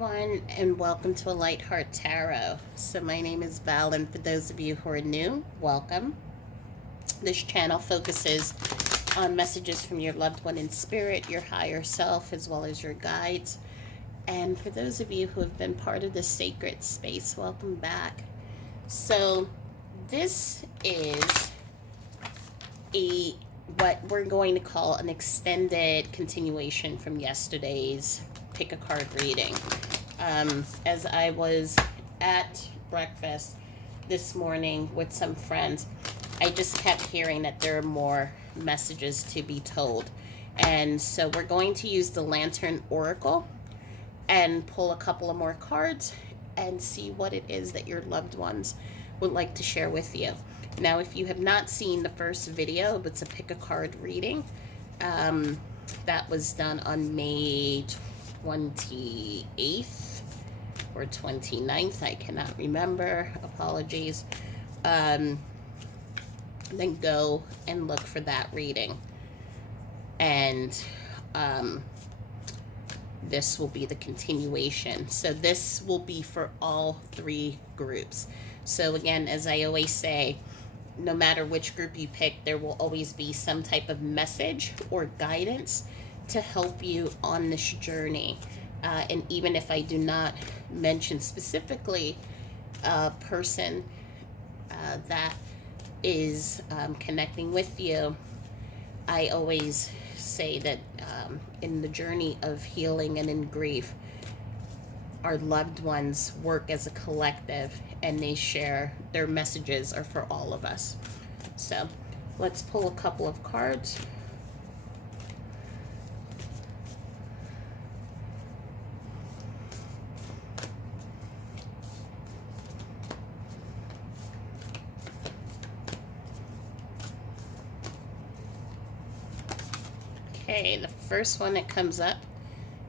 everyone, and welcome to A Light Heart Tarot. So, my name is Val, and for those of you who are new, welcome. This channel focuses on messages from your loved one in spirit, your higher self, as well as your guides. And for those of you who have been part of this sacred space, welcome back. So, this is what we're going to call an extended continuation from yesterday's pick a card reading. As I was at breakfast this morning with some friends, I just kept hearing that there are more messages to be told. And so we're going to use the Lantern Oracle and pull a couple of more cards and see what it is that your loved ones would like to share with you. Now, if you have not seen the first video, it's a pick a card reading. That was done on May 28th or 29th. I cannot remember. Apologies. Then go and look for that reading. And this will be the continuation. So this will be for all three groups. So again, as I always say, no matter which group you pick, there will always be some type of message or guidance to help you on this journey. And even if I do not mention specifically a person that is connecting with you, I always say that in the journey of healing and in grief, our loved ones work as a collective and they share their messages are for all of us. So let's pull a couple of cards. Okay, the first one that comes up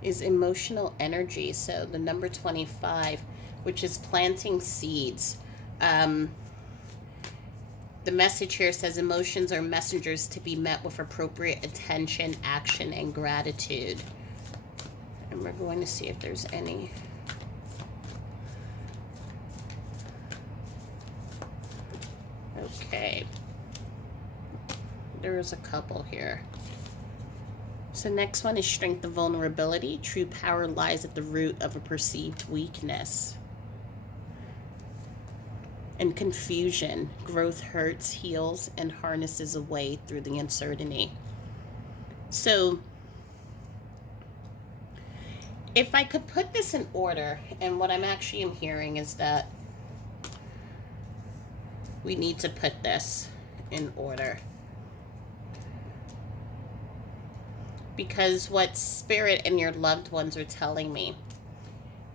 is emotional energy. So the number 25, which is planting seeds. The message here says emotions are messengers to be met with appropriate attention, action, and gratitude. And we're going to see if there's any. Okay. There's a couple here. So next one is strength and vulnerability. True power lies at the root of a perceived weakness. And confusion. Growth hurts, heals, and harnesses a way through the uncertainty. So if I could put this in order, and what I'm actually hearing is that we need to put this in order. Because what Spirit and your loved ones are telling me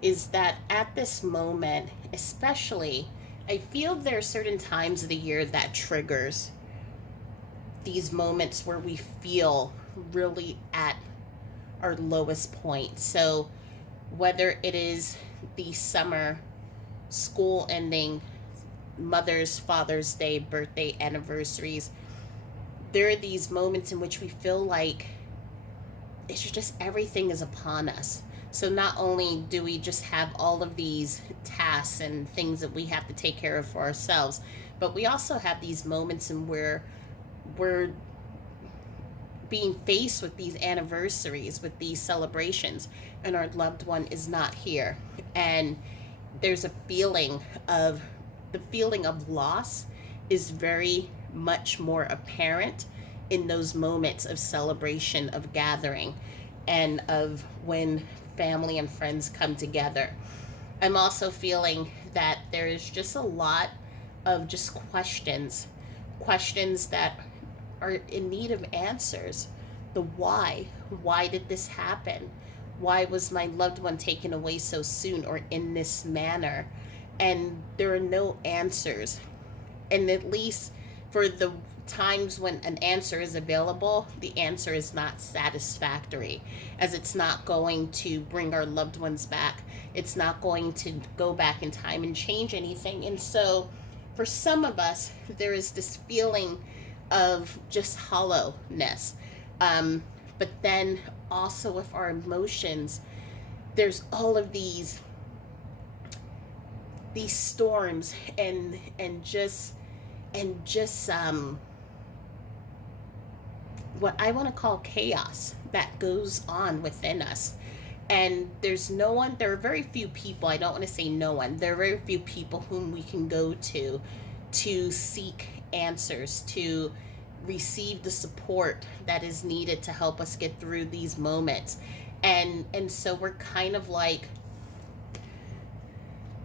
is that at this moment, especially, I feel there are certain times of the year that triggers these moments where we feel really at our lowest point. So whether it is the summer, school ending, Mother's, Father's Day, birthday, anniversaries, there are these moments in which we feel like it's just everything is upon us. So not only do we just have all of these tasks and things that we have to take care of for ourselves, but we also have these moments in where we're being faced with these anniversaries, with these celebrations, and our loved one is not here. And there's a feeling of, the feeling of loss is very much more apparent in those moments of celebration, of gathering, and of when family and friends come together. I'm also feeling that there is just a lot of just questions that are in need of answers. The why did this happen? Why was my loved one taken away so soon or in this manner? And there are no answers. And at least for the times when an answer is available, the answer is not satisfactory, as it's not going to bring our loved ones back. It's not going to go back in time and change anything. And so for some of us, there is this feeling of just hollowness. But then also with our emotions, there's all of these storms and just what I want to call chaos that goes on within us. And there's no one, there are very few people, I don't want to say no one, there are very few people whom we can go to seek answers, to receive the support that is needed to help us get through these moments. And so we're kind of like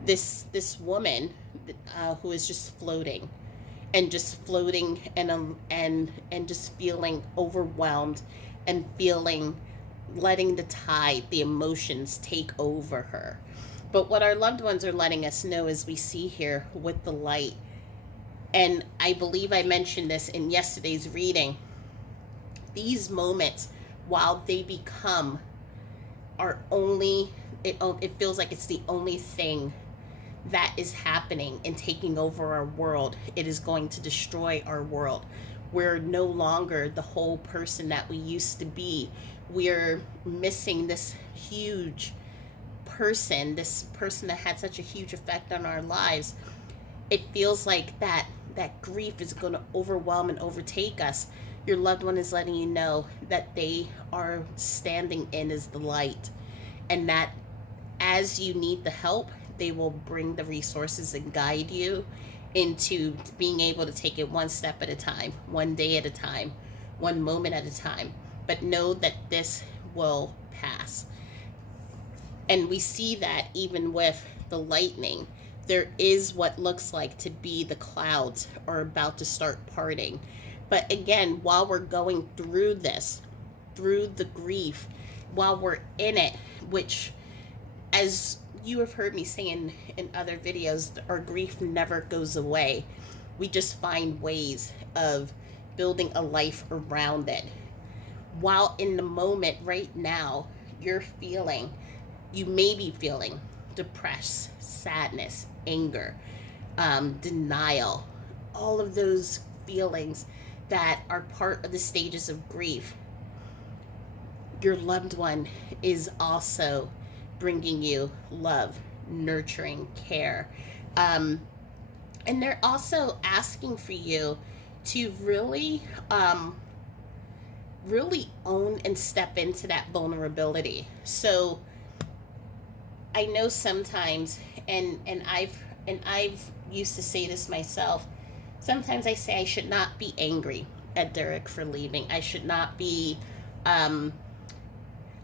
this woman who is just floating and just floating and just feeling overwhelmed and feeling, letting the tide, the emotions take over her. But what our loved ones are letting us know, as we see here with the light, and I believe I mentioned this in yesterday's reading, these moments, while they become our only, it feels like it's the only thing that is happening and taking over our world. It is going to destroy our world. We're no longer the whole person that we used to be. We're missing this huge person, this person that had such a huge effect on our lives. It feels like that grief is going to overwhelm and overtake us. Your loved one is letting you know that they are standing in as the light, and that as you need the help, they will bring the resources and guide you into being able to take it one step at a time, one day at a time, one moment at a time. But know that this will pass. And we see that even with the lightning, there is what looks like to be the clouds are about to start parting. But again, while we're going through this, through the grief, while we're in it, which, as you have heard me say in other videos, our grief never goes away. We just find ways of building a life around it. While in the moment right now, you may be feeling depressed, sadness, anger, denial, all of those feelings that are part of the stages of grief. Your loved one is also bringing you love, nurturing, care. And they're also asking for you to really, really own and step into that vulnerability. So I know sometimes, and I've used to say this myself, sometimes I say I should not be angry at Derek for leaving. I should not be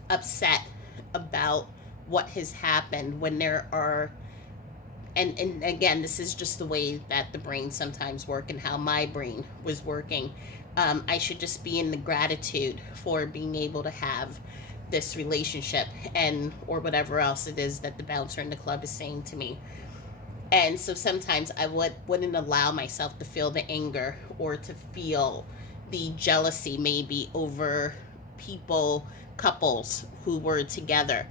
upset about what has happened, when there are, and again, this is just the way that the brain sometimes work and how my brain was working. I should just be in the gratitude for being able to have this relationship, and or whatever else it is that the bouncer in the club is saying to me. And so sometimes I wouldn't allow myself to feel the anger or to feel the jealousy, maybe over couples who were together.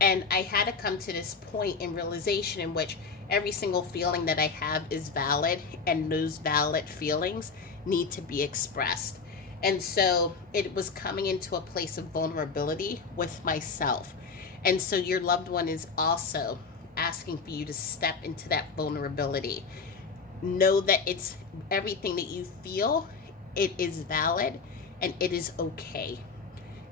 And I had to come to this point in realization in which every single feeling that I have is valid, and those valid feelings need to be expressed. And so it was coming into a place of vulnerability with myself. And so your loved one is also asking for you to step into that vulnerability. Know that it's everything that you feel, it is valid, and it is okay.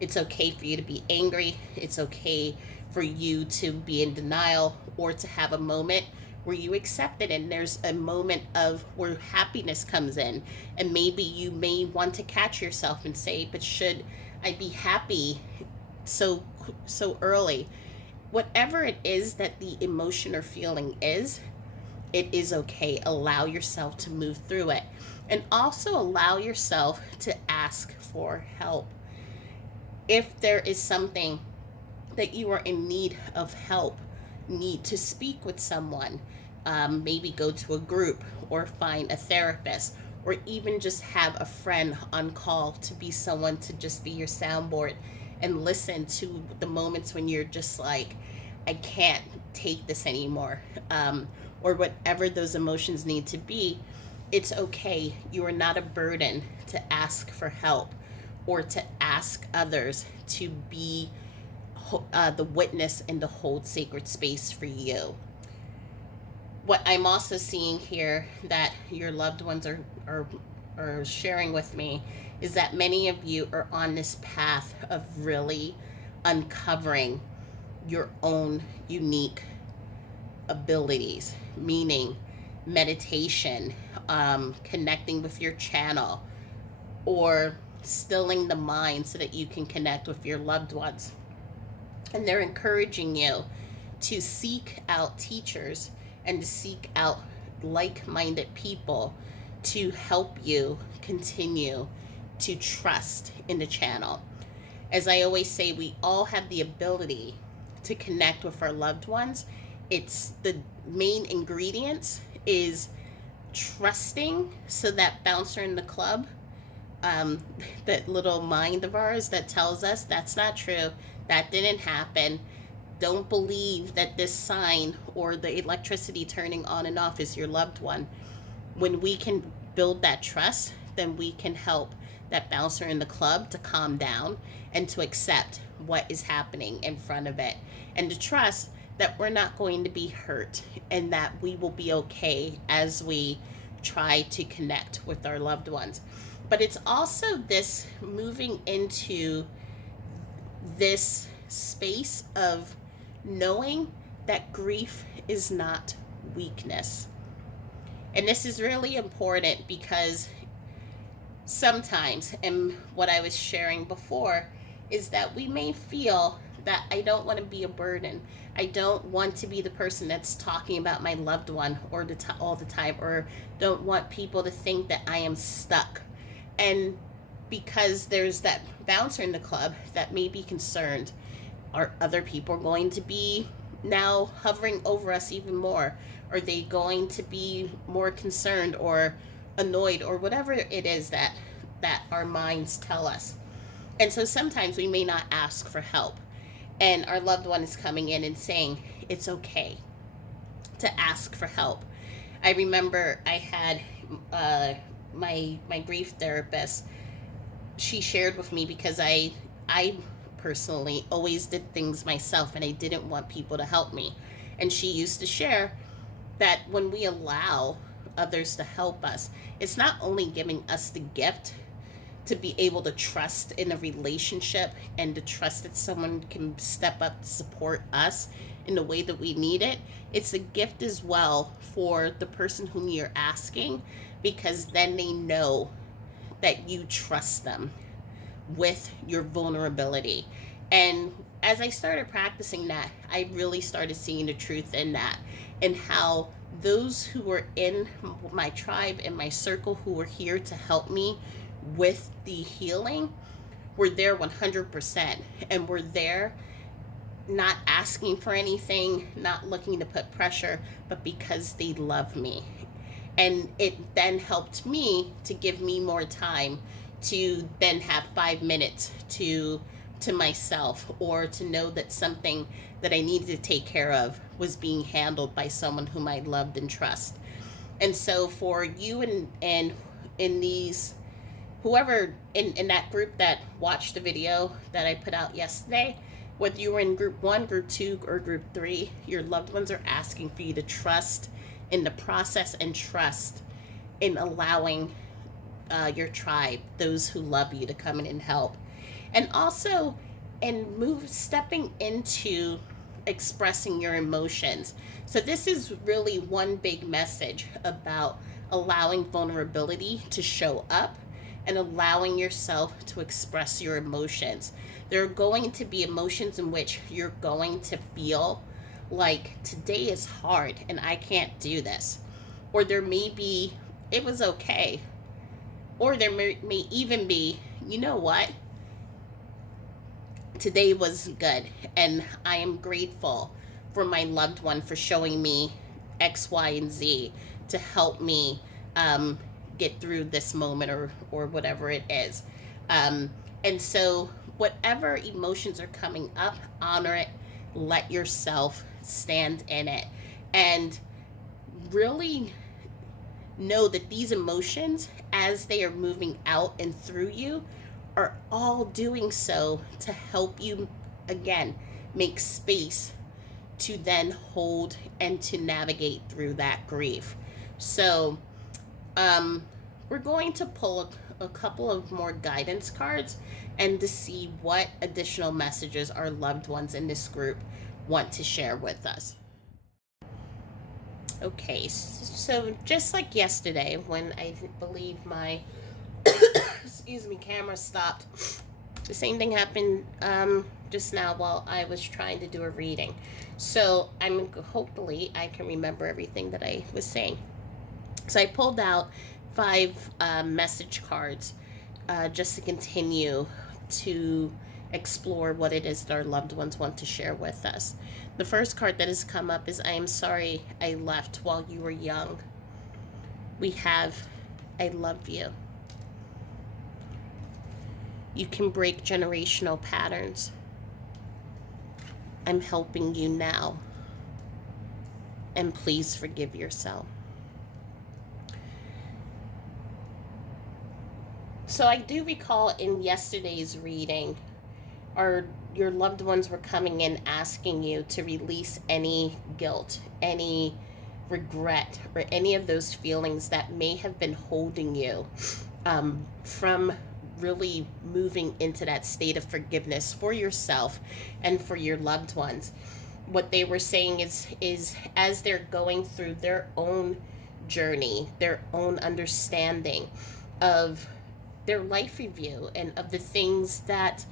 It's okay for you to be angry. It's okay for you to be in denial, or to have a moment where you accept it, and there's a moment of where happiness comes in, and maybe you may want to catch yourself and say, but should I be happy so early? Whatever it is that the emotion or feeling is, it is okay. Allow yourself to move through it, and also allow yourself to ask for help. If there is something that you are in need of help, need to speak with someone, maybe go to a group or find a therapist, or even just have a friend on call to be someone to just be your soundboard and listen to the moments when you're just like, I can't take this anymore, or whatever those emotions need to be. It's okay. You are not a burden to ask for help or to ask others to be the witness and to hold sacred space for you. What I'm also seeing here that your loved ones are sharing with me is that many of you are on this path of really uncovering your own unique abilities, meaning meditation, connecting with your channel, or stilling the mind so that you can connect with your loved ones. And they're encouraging you to seek out teachers and to seek out like-minded people to help you continue to trust in the channel. As I always say, we all have the ability to connect with our loved ones. It's the main ingredients is trusting, so that bouncer in the club, that little mind of ours that tells us that's not true, that didn't happen, don't believe that this sign or the electricity turning on and off is your loved one. When we can build that trust, then we can help that bouncer in the club to calm down and to accept what is happening in front of it, and to trust that we're not going to be hurt and that we will be okay as we try to connect with our loved ones. But it's also this moving into this space of knowing that grief is not weakness. And this is really important because sometimes, and what I was sharing before, is that we may feel that I don't want to be a burden. I don't want to be the person that's talking about my loved one all the time, or don't want people to think that I am stuck. And because there's that bouncer in the club that may be concerned, are other people going to be now hovering over us even more? Are they going to be more concerned or annoyed, or whatever it is that our minds tell us? And so sometimes we may not ask for help, and our loved one is coming in and saying it's okay to ask for help. I remember I had my grief therapist. She shared with me, because I personally always did things myself and I didn't want people to help me. And she used to share that when we allow others to help us, it's not only giving us the gift to be able to trust in a relationship and to trust that someone can step up to support us in the way that we need it. It's a gift as well for the person whom you're asking, because then they know that you trust them with your vulnerability. And as I started practicing that, I really started seeing the truth in that, and how those who were in my tribe and my circle who were here to help me with the healing were there 100%, and were there not asking for anything, not looking to put pressure, but because they love me. And it then helped me to give me more time to then have 5 minutes to myself, or to know that something that I needed to take care of was being handled by someone whom I loved and trust. And so for you and in these, whoever in that group that watched the video that I put out yesterday, whether you were in group 1, group 2, or group 3, your loved ones are asking for you to trust in the process and trust in allowing your tribe, those who love you, to come in and help. And also stepping into expressing your emotions. So this is really one big message about allowing vulnerability to show up and allowing yourself to express your emotions. There are going to be emotions in which you're going to feel like today is hard and I can't do this. Or there may be, it was okay. Or there may even be, you know what? Today was good, and I am grateful for my loved one for showing me X, Y, and Z to help me get through this moment, or whatever it is. And so whatever emotions are coming up, honor it, let yourself stand in it, and really know that these emotions, as they are moving out and through you, are all doing so to help you, again, make space to then hold and to navigate through that grief. So, we're going to pull a couple of more guidance cards and to see what additional messages our loved ones in this group want to share with us. Okay, so just like yesterday when I believe my excuse me, camera stopped, the same thing happened just now while I was trying to do a reading. So hopefully I can remember everything that I was saying. So I pulled out 5 message cards just to continue to explore what it is that our loved ones want to share with us. The first card that has come up is, I am sorry I left while you were young. We have, I love you. You can break generational patterns. I'm helping you now. And please forgive yourself. So I do recall in yesterday's reading, your loved ones were coming in asking you to release any guilt, any regret, or any of those feelings that may have been holding you from really moving into that state of forgiveness for yourself and for your loved ones. What they were saying is as they're going through their own journey, their own understanding of their life review and of the things that,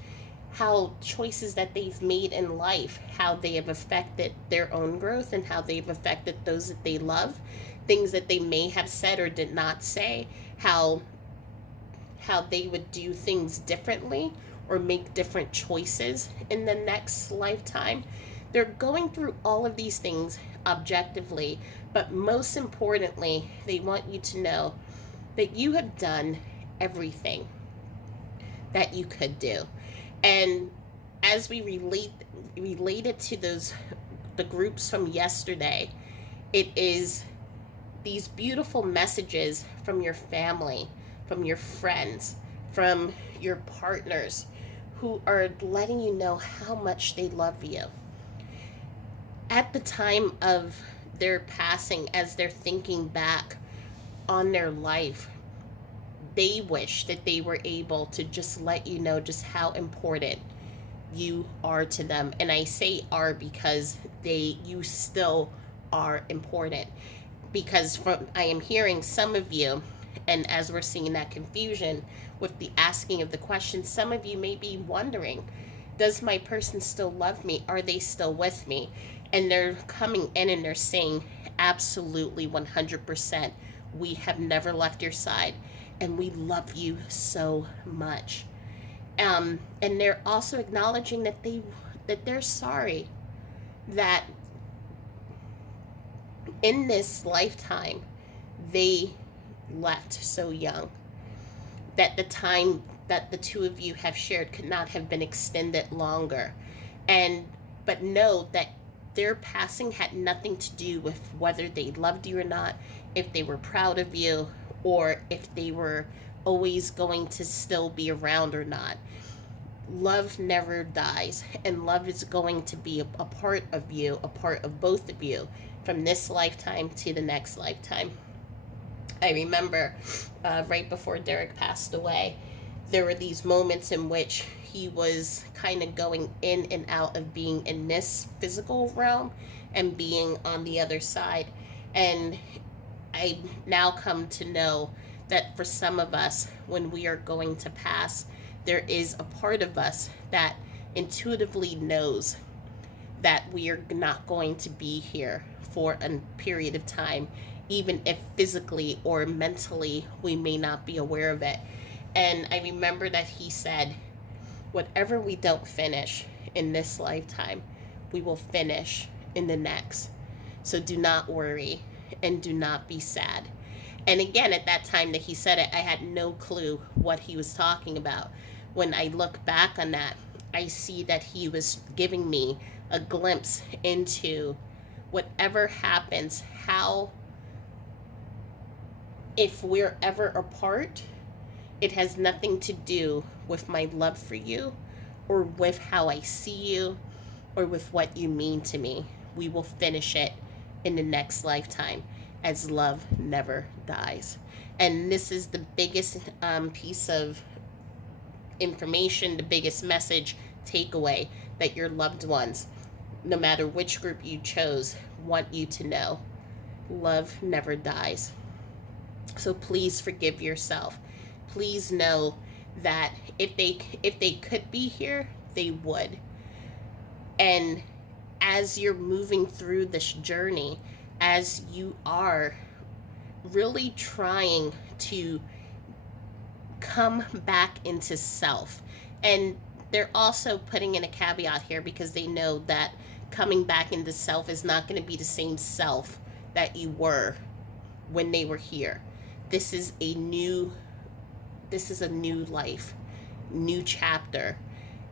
how choices that they've made in life, how they have affected their own growth and how they've affected those that they love, things that they may have said or did not say, how they would do things differently or make different choices in the next lifetime. They're going through all of these things objectively, but most importantly, they want you to know that you have done everything that you could do. And as we related to the groups from yesterday, it is these beautiful messages from your family, from your friends, from your partners who are letting you know how much they love you. At the time of their passing, as they're thinking back on their life, they wish that they were able to just let you know just how important you are to them. And I say are because you still are important. Because I am hearing some of you, and as we're seeing that confusion with the asking of the question, some of you may be wondering, does my person still love me? Are they still with me? And they're coming in and they're saying, absolutely 100%, we have never left your side and we love you so much. And they're also acknowledging that they're sorry that in this lifetime they left so young, that the time that the two of you have shared could not have been extended longer. But know that their passing had nothing to do with whether they loved you or not, if they were proud of you, or if they were always going to still be around or not. Love never dies, and love is going to be a part of you, a part of both of you, from this lifetime to the next lifetime. I remember right before Derek passed away, there were these moments in which he was kind of going in and out of being in this physical realm and being on the other side. And I now come to know that for some of us, when we are going to pass, there is a part of us that intuitively knows that we are not going to be here for a period of time, even if physically or mentally we may not be aware of it. And I remember that he said, whatever we don't finish in this lifetime, we will finish in the next. So do not worry and do not be sad. And again, at that time that he said it, I had no clue what he was talking about. When I look back on that, I see that he was giving me a glimpse into whatever happens, how, if we're ever apart, it has nothing to do with my love for you or with how I see you or with what you mean to me. We will finish it in the next lifetime, as love never dies. And this is the biggest piece of information, the biggest message takeaway that your loved ones, no matter which group you chose, want you to know. Love never dies. So please forgive yourself. Please know that if they could be here, they would. And as you're moving through this journey, as you are really trying to come back into self, and they're also putting in a caveat here because they know that coming back into self is not going to be the same self that you were when they were here. This is a new life, new chapter,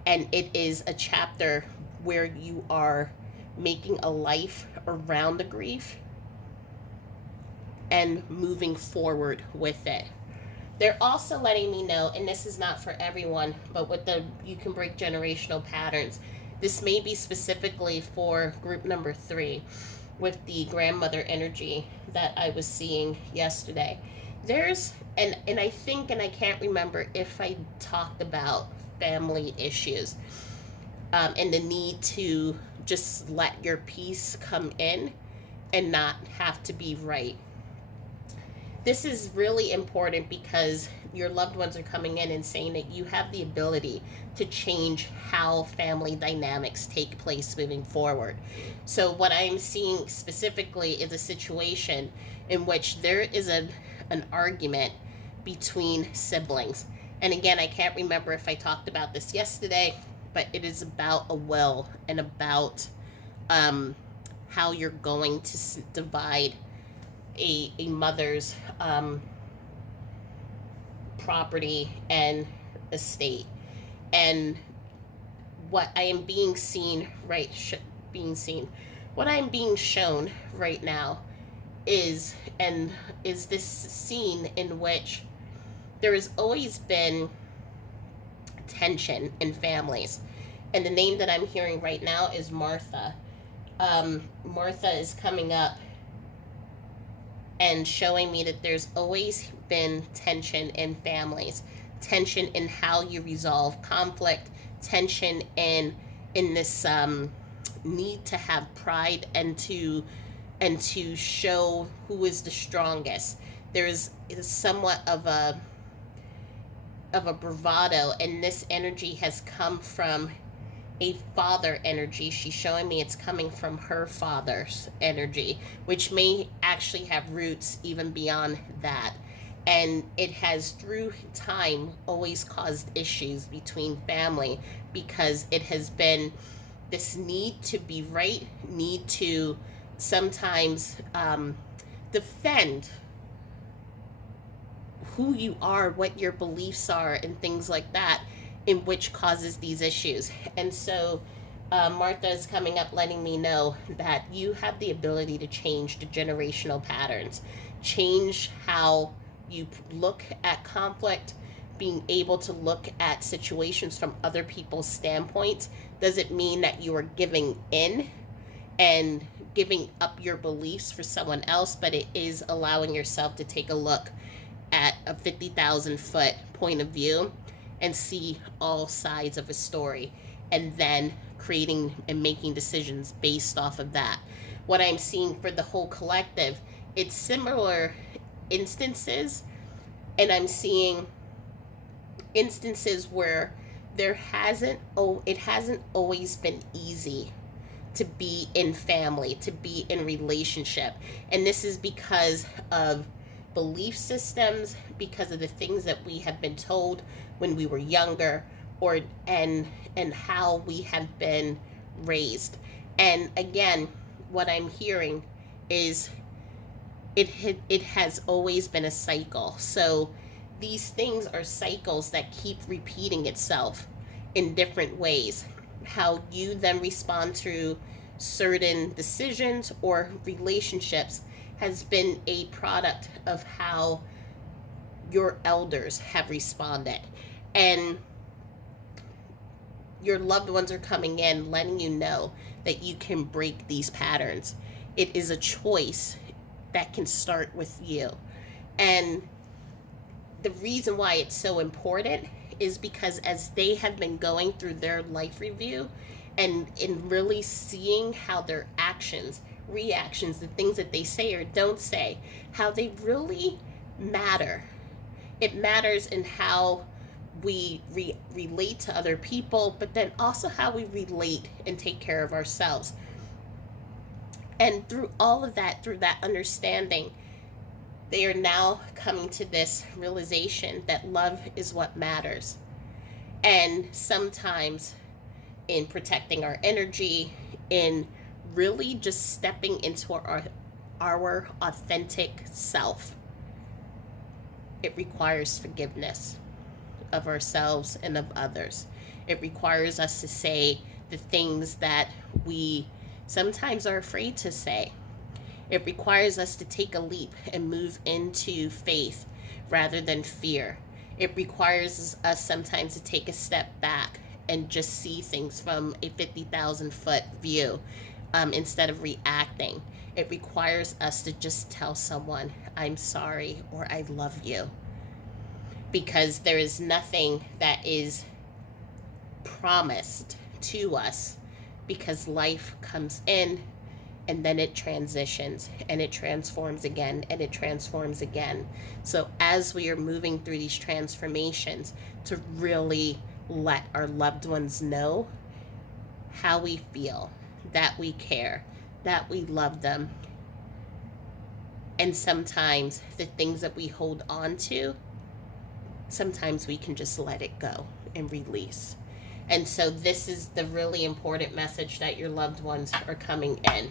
and it is a chapter where you are making a life around the grief and moving forward with it. They're also letting me know, and this is not for everyone, but with the you can break generational patterns, this may be specifically for group number 3 with the grandmother energy that I was seeing yesterday. There's and I think, and I can't remember if I talked about family issues, and the need to just let your peace come in and not have to be right. This is really important because your loved ones are coming in and saying that you have the ability to change how family dynamics take place moving forward. So what I'm seeing specifically is a situation in which there is an argument between siblings. And again, I can't remember if I talked about this yesterday, but it is about a will and about how you're going to divide a mother's property and estate. And what I am being seen what I'm being shown right now is this scene in which there has always been tension in families. And the name that I'm hearing right now is Martha. Martha is coming up and showing me that there's always been tension in families, tension in how you resolve conflict, tension in this need to have pride and to show who is the strongest. There's somewhat of a bravado, and this energy has come from a father energy. She's showing me it's coming from her father's energy, which may actually have roots even beyond that. And it has, through time, always caused issues between family because it has been this need to be right, need to sometimes defend who you are, what your beliefs are, and things like that, in which causes these issues. And so Martha is coming up letting me know that you have the ability to change the generational patterns, change how you look at conflict, being able to look at situations from other people's standpoints. Doesn't mean that you are giving in and giving up your beliefs for someone else, but it is allowing yourself to take a look at a 50,000 foot point of view and see all sides of a story, and then creating and making decisions based off of that. What I'm seeing for the whole collective, it's similar instances, and I'm seeing instances where it hasn't always been easy to be in family, to be in relationship. And this is because of belief systems, because of the things that we have been told when we were younger, or and how we have been raised. And again, what I'm hearing is it has always been a cycle. So these things are cycles that keep repeating itself in different ways. How you then respond to certain decisions or relationships has been a product of how your elders have responded. And your loved ones are coming in, letting you know that you can break these patterns. It is a choice that can start with you. And the reason why it's so important is because as they have been going through their life review and in really seeing how their actions, reactions, the things that they say or don't say, how they really matter. It matters in how we relate to other people, but then also how we relate and take care of ourselves. And through all of that, through that understanding, they are now coming to this realization that love is what matters. And sometimes in protecting our energy, in really just stepping into our authentic self, it requires forgiveness of ourselves and of others. It requires us to say the things that we sometimes are afraid to say. It requires us to take a leap and move into faith rather than fear. It requires us sometimes to take a step back and just see things from a 50,000 foot view instead of reacting. It requires us to just tell someone, I'm sorry, or I love you. Because there is nothing that is promised to us, because life comes in and then it transitions and it transforms again and it transforms again. So as we are moving through these transformations, to really let our loved ones know how we feel, that we care, that we love them. And sometimes the things that we hold on to, sometimes we can just let it go and release. And so this is the really important message that your loved ones are coming in.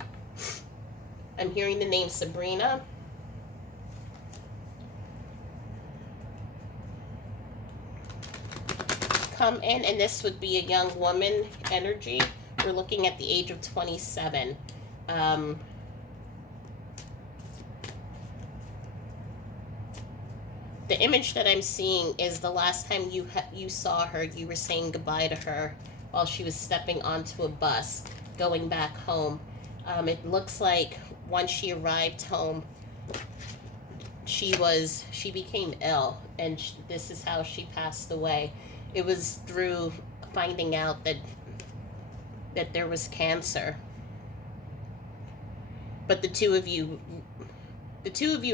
I'm hearing the name Sabrina. Come in, and this would be a young woman energy. We're looking at the age of 27. The image that I'm seeing is the last time you saw her, you were saying goodbye to her while she was stepping onto a bus going back home. It looks like once she arrived home, she became ill, and this is how she passed away. It was through finding out that there was cancer. But the two of you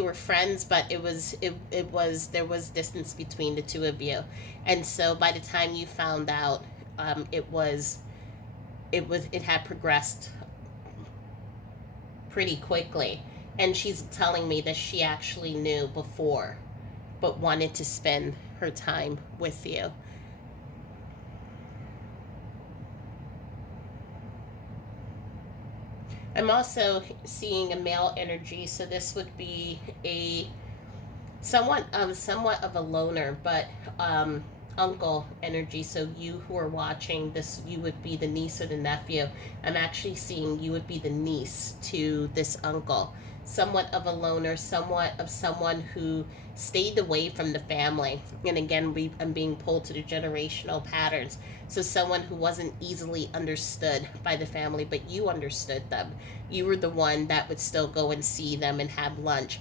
were friends, but there was distance between the two of you. And so by the time you found out, it had progressed pretty quickly. And she's telling me that she actually knew before, but wanted to spend her time with you. I'm also seeing a male energy, so this would be a somewhat of a loner, but uncle energy. So you who are watching this, you would be the niece or the nephew. I'm actually seeing you would be the niece to this uncle. Somewhat of a loner, somewhat of someone who stayed away from the family. And again, I'm being pulled to the generational patterns. So someone who wasn't easily understood by the family, but you understood them. You were the one that would still go and see them and have lunch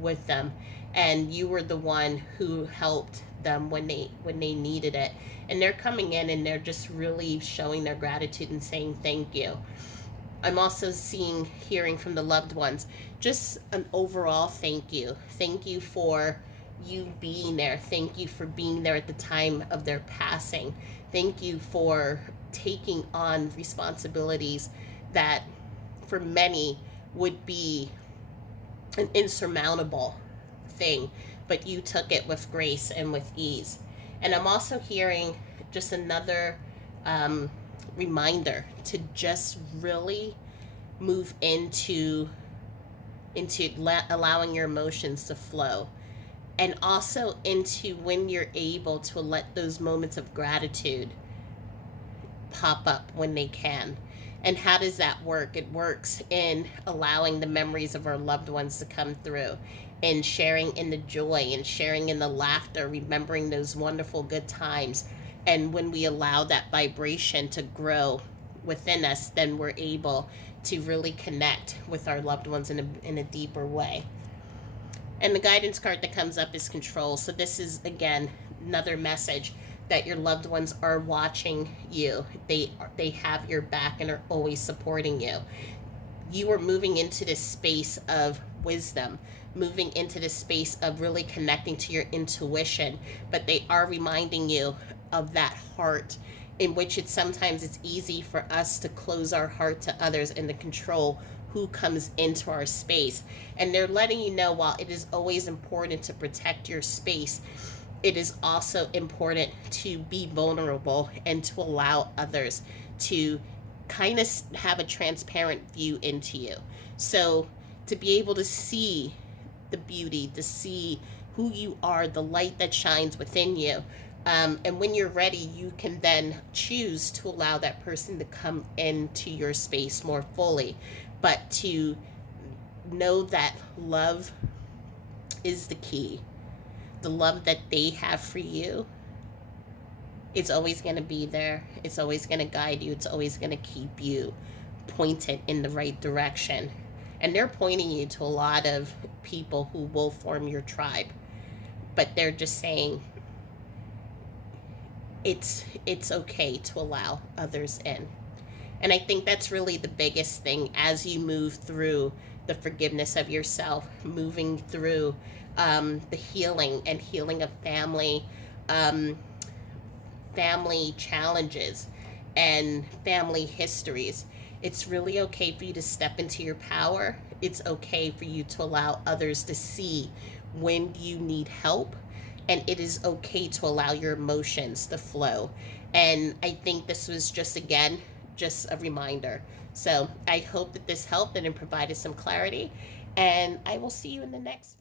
with them. And you were the one who helped them when they needed it. And they're coming in and they're just really showing their gratitude and saying thank you. I'm also hearing from the loved ones, just an overall thank you. Thank you for you being there. Thank you for being there at the time of their passing. Thank you for taking on responsibilities that for many would be an insurmountable thing, but you took it with grace and with ease. And I'm also hearing just another reminder to just really move into allowing your emotions to flow, and also into when you're able to let those moments of gratitude pop up when they can. And how does that work? It works in allowing the memories of our loved ones to come through, and sharing in the joy and sharing in the laughter, remembering those wonderful good times, And when we allow that vibration to grow within us, then we're able to really connect with our loved ones in a deeper way. And the guidance card that comes up is control. So this is, again, another message that your loved ones are watching you. They have your back and are always supporting you. You are moving into this space of wisdom, moving into this space of really connecting to your intuition, but they are reminding you of that heart, in which it's easy for us to close our heart to others and to control who comes into our space. And they're letting you know, while it is always important to protect your space, it is also important to be vulnerable and to allow others to kind of have a transparent view into you. So to be able to see the beauty, to see who you are, the light that shines within you. And when you're ready, you can then choose to allow that person to come into your space more fully. But to know that love is the key. The love that they have for you, it's always going to be there. It's always going to guide you. It's always going to keep you pointed in the right direction. And they're pointing you to a lot of people who will form your tribe. But they're just saying it's okay to allow others in. And I think that's really the biggest thing as you move through the forgiveness of yourself, moving through the healing of family, family challenges, and family histories. It's really okay for you to step into your power. It's okay for you to allow others to see when you need help. And it is okay to allow your emotions to flow. And I think this was just, again, just a reminder. So I hope that this helped and it provided some clarity. And I will see you in the next